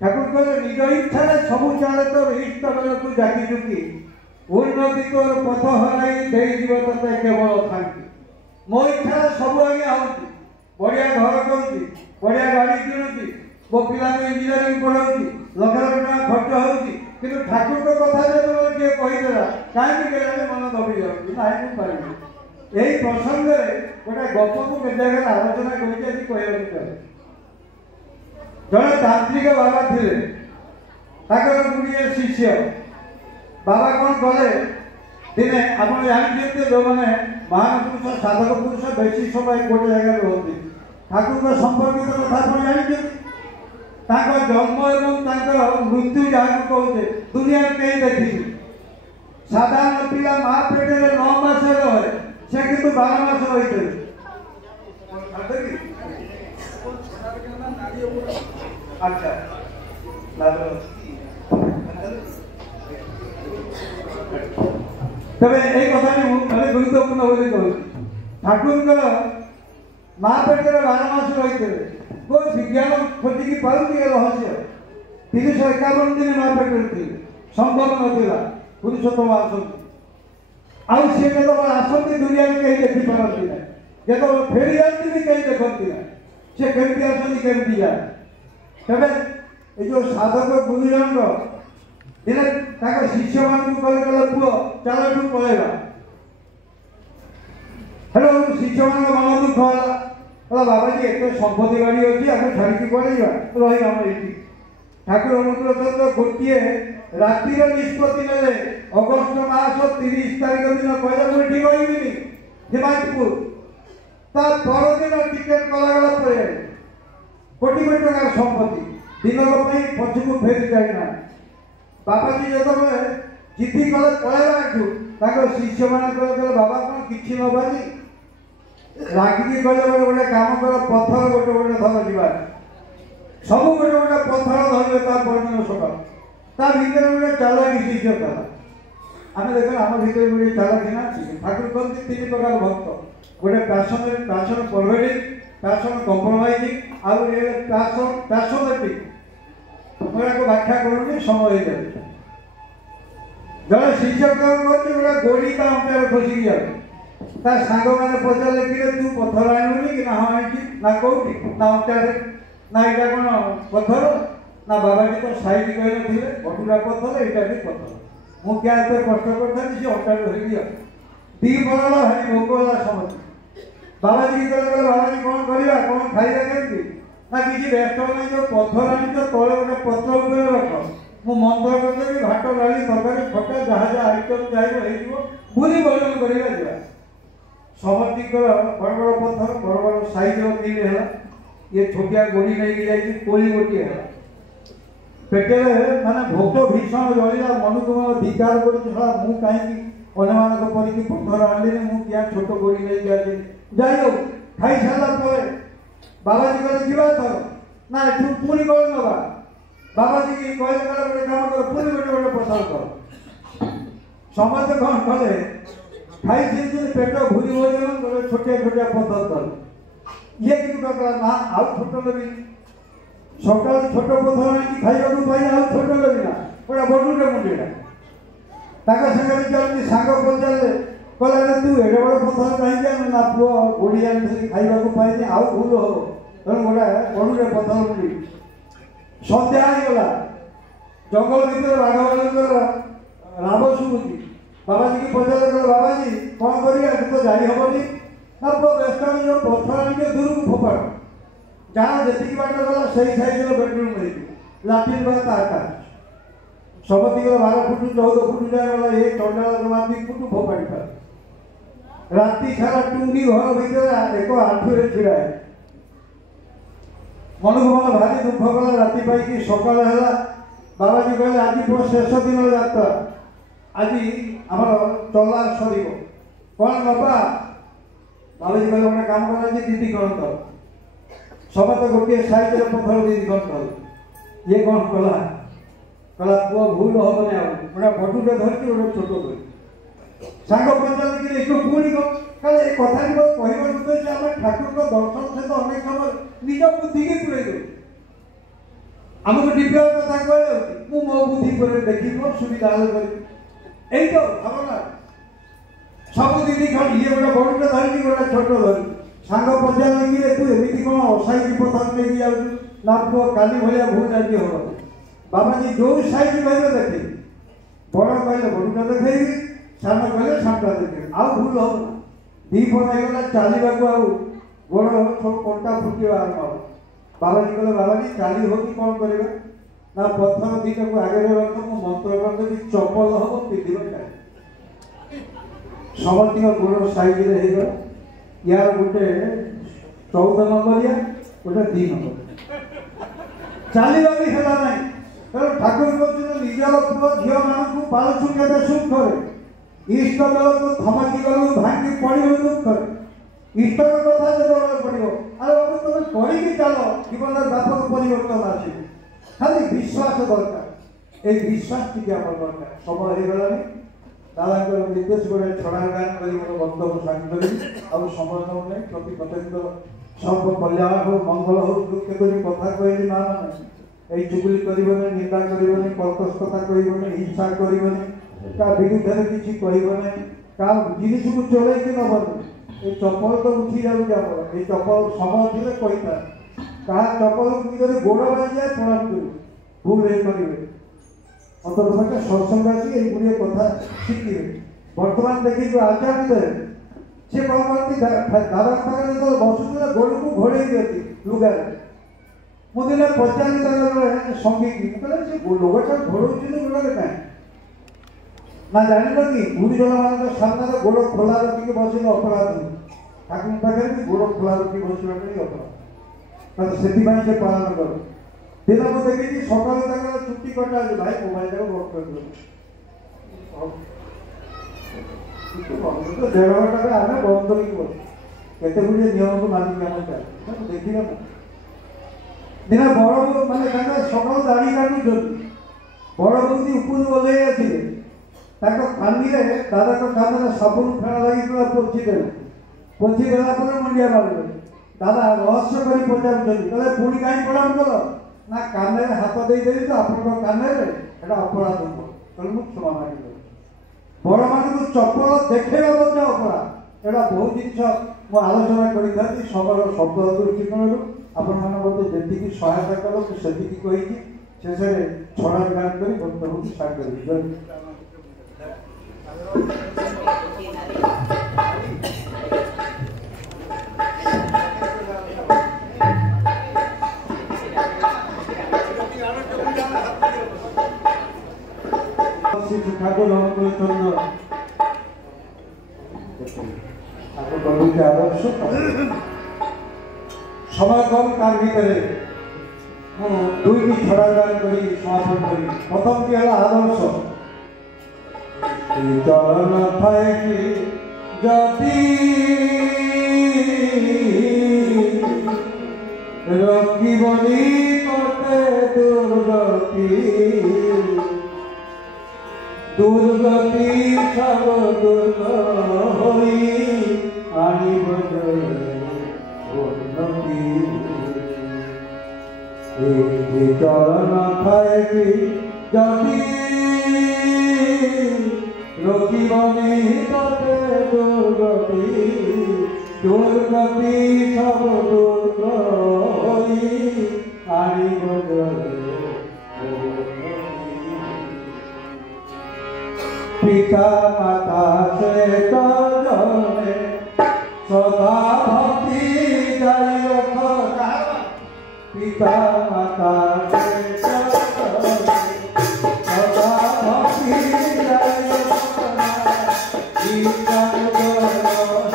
ठाकुर निज इच्छा सबू चाले तो इष्ट बेलू जागी चुकी उन्नति तोर पथ हराई दे ते केवल थांकी मो इच्छा सब आज्ञा हो बढ़िया घर करुँच बढ़िया गाड़ी किणुची मो पिला इंजीनियरिंग पढ़ाऊँगी लक्ष लक्ष टाँग खर्च होगी कि ठाकुर कथा जो किए कहीदेला कहीं मन दबी जाऊँगी ना पारि यही प्रसंग में गोटे गप को जगह आलोचना कर जड़े तांत्रिक बाबा थे गुड़िए शिष्य बाबा कौन कले दिने आप जानते जो मैंने महापुरुष साधक पुरुष बेसी समय गोटे जगह रोती ठाकुर संपर्कित कथा आप जानते जन्म एवं मृत्यु जहाँ कहे दुनिया कहीं देखी साधारण पिला माँ पेटे 9 मास रहे से कि 12 मास रही अच्छा तबे एक कथा मैं गुरुत्वपूर्ण बोली कहूँ ठाकुर माँ पेटे 12 मास रही कोई विज्ञान खोजिकी पार्टी रहस्य 351 दिन माँ पेटे थी संभव नाला पुरुषोत्तम आसती आउ सी जो आसती दुनिया में कहीं देखी पारती ना जो फेरी जाती भी कहीं देखती ना सी केमती आसती केमती जाए तबे ये जो साधक गुरुजन दिने शिष्य मान कहे पुओ चल तू पलैया हेलो शिष्य मान मन दुख है बाबाजी एत संपत्ति गाड़ी अच्छी आप छाड़ी कड़े रही ठाकुर अनुकूल गोटे रातिर निष्पत्ति ने अगस्ट मास 30 तारीख दिन कहले मुझे रही हिमाचलपुर परदिन टिकेट कलागला पड़े कोटी कोटी टकर संपत्ति दिनक पछक फेरी जाना बाबाजी जो जिद्दी कले पलैला शिष्य मान बाबा कौन कि न बाजी रागिकी कहले गोटे काम कर पत्थर गोटे गोटे धर जा सब गोटे गोटे पत्थर धरले परदिन सकाल भीतर गोटे चालाकी शिष्य था आम देख आम भीतर गोटे चालाकी ना ठाकुर कहते 3 प्रकार भक्त गोटे पैशन परभेटिंग पैशन कंप्रोमाइजिंग आउ पैशनेटिक मैं व्याख्या करूँ समय जड़े शिष्य गोटे गोड़ी का अंतर खोसिकी जाए सांग मैंने पचारे कि तू पत्थर आणुनी कि ना हाँ आई ना कौटी ना अंटारे ना यहाँ कौन पत्थर ना बाबाजी तो साइड कही थे बटुरा पत्थर यहाँ भी पत्थर मुझे क्या कष्ट करता सी अंटारे धरिकी जाए दी पड़ा भाई भोक है समझ बाबाजी कहते बाबाजी कौन करवा कौन खाइबा केमती ना किसी व्यस्त नहीं जो पत्थर आनी तले गोटे पत्र उपर रख मु मंत्र करदेवी भात डाली तरकारी खटा जहाँ जहाँ आइटम चाहिए बुरी भोजन करवा समस्ती बड़ बड़ पत्थर बड़ बड़ साइज है ये छोटिया गोड़ी नहीं जाए कोली गोटे है पेटे माने भोक भीषण जलिया मन को धिकार कर कहीं अन्य परी पत्थर आनी मुझे छोट गोड़ी नहीं जाए जाइए खाई सारा बाबाजी कहते जीवा थर ना पुणी कौन नवा बाबाजी की कहले गोटे काम कर पुणी गोटे गोटे पत्थर कर समस्त कौन कले खाई पेट भूरी हो गए छोटिया छोटिया पत्थर कर ये कि ना आउ छोट लगी सकाल छोट पत्थर आनी खाइबा पाई आउ छोट लगी ना गोटे बडुटे मुंडेटा सागे चलती सांग पचारे कहला तू एडे बड़ पत्थर कहीं ना पुओ गोड़ी आनी खाइबा पाई आउ भूल हो तेणु गोटे बडुटे पत्थर मुंडी सन्ध्या गला जंगल भर बाघ राब शुभुची बाबाजी की पचारे बाबाजी कौन करिया तो जाई हेनी ना व्यस्त जो पत्थर आने दूर को फोपाड़ जहाँ जी बाट गला से साइज बेडरूम मिली लाट्रिन बाहर समती 12 फुट 14 फुट जाए गला ये चंडाल जमा 3 फुट फोपाड़ी पार राति सारा टुंगी घर भीतर एक आठुरे छिड़ा मन को मन भारी दुख गला राति पाई सकाल है बाबाजी कहले आज पुरा शेष दिन यात्रा आज आम चला सर कौन बाबा बाबाजी कहले गोटे काम कर दीदी कौन समस्त गोटे साइज पथर दीदी कौन ये कौन कला कला पुआ भूल हेनी आगे बटुटे धरती गोटे छोट धरी सांग पचार एक पुणी कहे कथा कहवार उद्देश्य आम ठाकुर दर्शन सहित अनेक समय निज बुद्धि की पूरे दे आमको डिफिकल्ट कथा कह मो बुद्धि पर देखी सुविधा यही तो भावना सब दीदी कौन ये गोटे बड़ुटे धरिकी गोटे छोट धरी सांग पचार तू एमती कौन असाई पथर लेके जाऊ ना पुआ काली भाया भूल आज हो बाबाजी जो साइज कहले देखे बड़ कहले बड़ुटा देखी सान कहले सामटा देखे आ भूल हम दीपन होगा चलवा गोड़ सब कंटा फुटा आरंभ बाबाजी कहले बाबाजी चाली हो कि कौन करेगा ना पत्थर दीटा को आगे रख मंत्र करदेवी चपल हम पिंधा समस्त गोड़ साइज यार गोटे 14 नंबरिया गोटे 2 नंबर चलवा भी है ना कारण ठाकुर कहते निजर पुओ झील मान पालुछु के सुख करे इष्ट दल को धमकी गलु भांगी पड़ो दुख करे इष्ट कथा जो पड़ो अरे बाबू तुम करी चल जीवन व्यापक परिवर्तन आसे खाली विश्वास दरकार ये विश्वास टी दरकार समय हो गलानी दादा निर्देश गोटे छड़ा गान कर बक्तव्य साइन करी आ समय नहीं प्रति प्रत्येक सर्व कल्याण हो मंगल हो केतरी कथा कहली ना ना चुगली करबनी निंदा करबनी कर्कश कथा कहबनी हिंसा करबनी का विरुद्ध किसी कहबनी का जिनिस को चोरे कि नबनी ये चपल तो उठी जाऊँ ये चपल समय थे कहीता क्या चपल निजे गोड़ बाजी जाए प्रणाम कर भूल करेंगे अंतर्गत सत्संग आसी ये गुड़िया कथा शिखे बर्तमान देखिए जो आचार्य सी कौन करती दादा पाखे जो बसुला गोड़ को घोड़े दिखती लुगारे मुझे पचार संगी की लोगटा घोड़े गोड़े कहीं ना जान कि गुरुजन मान सामने गोड़ खोला रखिक बस अपराध ठाकुर पाखे भी गोड़ खोला रखी बसवा अपराध से पालन कर दिन को देखी सकाल चुट्टी कटा भाई मोबाइल वर्क कर 1.5 घंटा आम बंद करके बस केते गुड़े नियम को मानिक आम चल देखिए दिन बड़ मानते सकाल दाड़ी काटुं बड़ बंदी उपरू ओल्लई आसिले कानी दादा कान साबुन फेण लगी पोछीदेला मुंडिया मारे दादा रहस्य कर पचार पुणी कहीं प्रणाम कल ना कान हाथ देदेवी तो आप कान अपराध कल मुझे क्षमा मांग बड़ मान चपल देखा मध्य अपराध एटा बहुत जिन आलोचना कर समय शब्द दृष्टिकोण आपते जी सहायता कल से शेष छड़ा गान कर बक्तव्य स्टार्ट कर ठाकुर आदर्श समय कम तार भीतर दुईटी छड़ा गान कर समापन करी प्रथम की है आदर्श चरण थाए जति रखिबनी कटे दुर्गति सब दुर्ग होई आनिब उन्नति चरण थाए जति रखिबनी कटे दुर्गति दुर्गति सब दुर्ग होई आनिब पिता माता से जने सदा भक्ति जारी रख पिता माता से जने सदा भक्ति जारी रख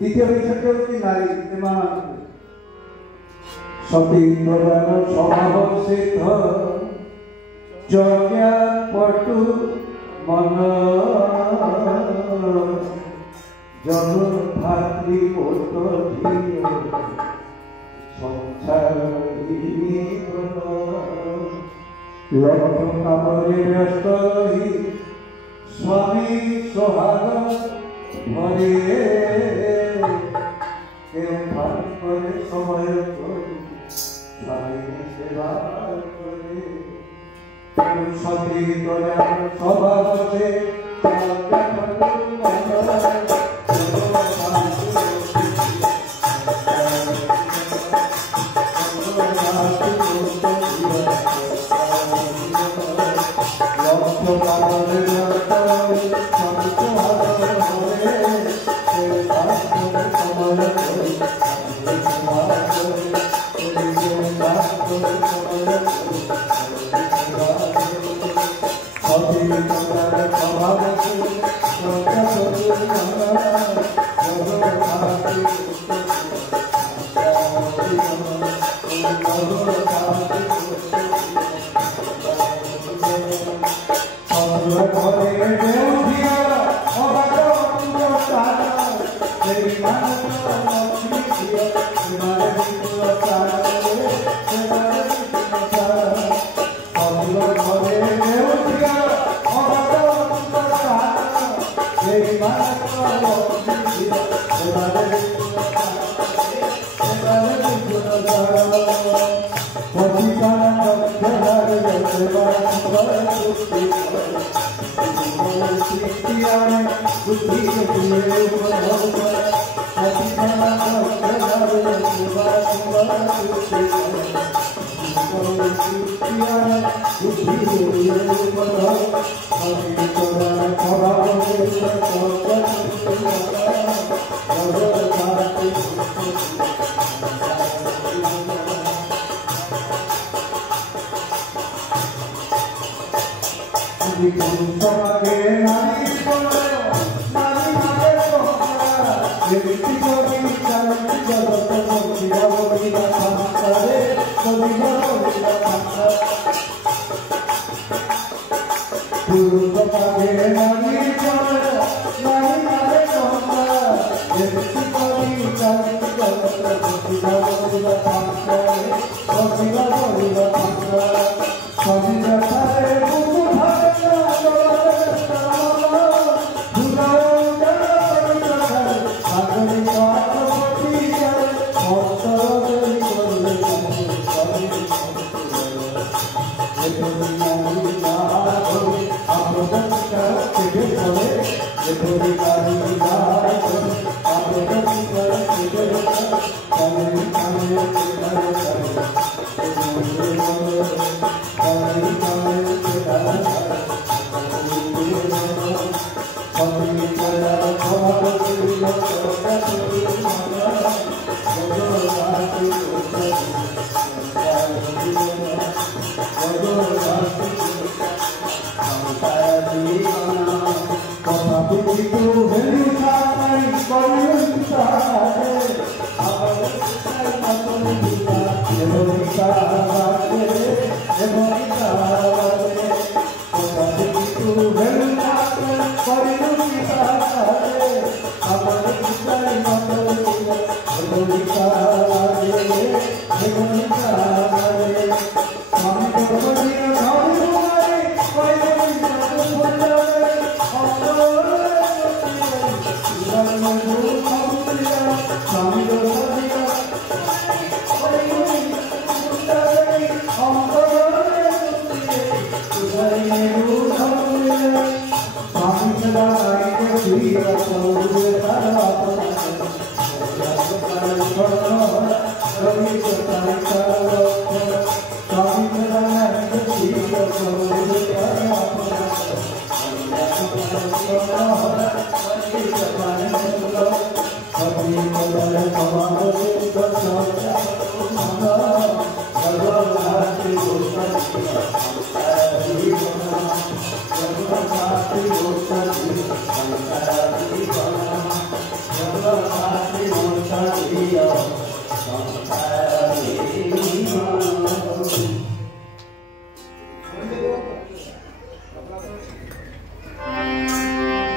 द्वितीय विषय होती नारी सती प्रदान स्वभाव सिद्ध जज्ञा पटु मन जन भातृ संसार लक्ष्य कामरे व्यस्त रही स्वामी सोहाग भरे समय सेवा सती स्वभाव से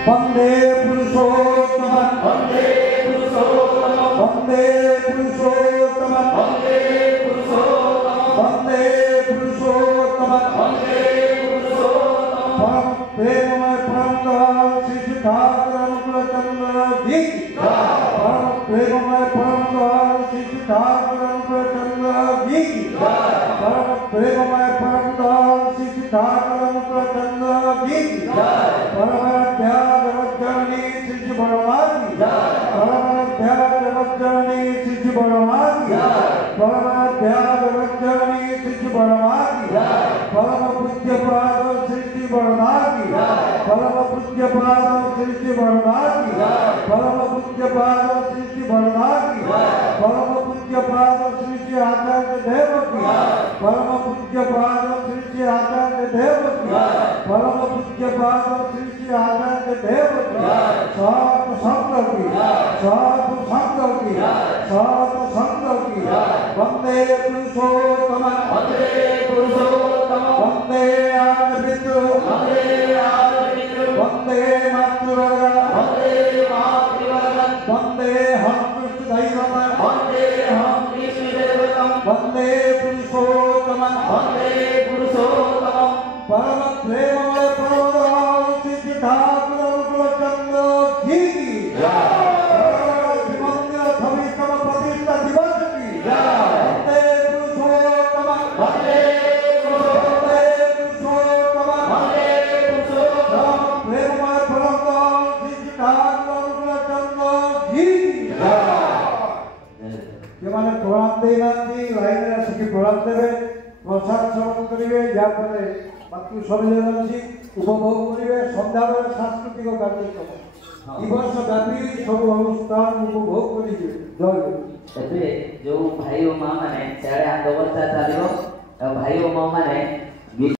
वंदे पुरुषोत्तम वंदे पुरुषोत्तम वंदे पुरुषोत्तम वंदे पुरुषोत्तम वंदे पुरुषोत्तम वंदे पुरुषोत्तम परम प्रेममय परम दयाल श्री ठाकुर अनुकूलचंद्र जी परम प्रेममय परम दयाल श्री ठाकुर अनुकूलचंद्र जी परम प्रेममय परम दयाल श्री ठाकुर अनुकूलचंद्र जी परम त्याग वज्रणी सिद्ध बड़वानी परम त्याग वज्रणी सिद्ध बड़वानी परम त्याग वज्रणी सिद्ध बड़वानी परम पूज्य पाद सृष्टि बड़वानी परम पूज्य पाद सृष्टि बड़वानी परम पूज्य पाद सृष्टि बड़वानी परम पूज्य पाद सृष्टि आचार्य देव की परम पूज्य पाद सृष्टि आचार्य देव की परम पूज्य पाद सृष्टि आचार्य देव की सात संत की सात संत की सात संत की वंदे पुरुषोत्तम वंदे पुरुषोत्तम वंदे आदिपितृ वंदे आदिपितृ वंदे मातृवर्ग वंदे मातृवर्ग वंदे हम कृष्ण दैवम वंदे हम कृष्ण दैवम वंदे पुरुषोत्तम वंदे पुरुषोत्तम परम प्रेममय परम दयाल श्री ठाकुर अनुकूलचंद्र जी की श्रीमंदिर भविष्य प्रतिष्ठा दिवस की वंदे पुरुषोत्तम वंदे पुरुषोत्तम वंदे पुरुषोत्तम प्रेममय परम दयाल श्री ठाकुर अनुकूलचंद्र जी ये माने प्रणाम देना लाइन आसिक प्रणाम देवे प्रसाद सेवन करेंगे जहाँफल बाकी सर्वजन उपभोग करेंगे सन्ध्या बेले सांस्कृतिक कार्यक्रम दिवस व्यापी सब अनुष्ठान उपभोग करेंगे जय जो भाई और माँ मैंने साढ़े 8 बजे चलो भाई और माँ मैंने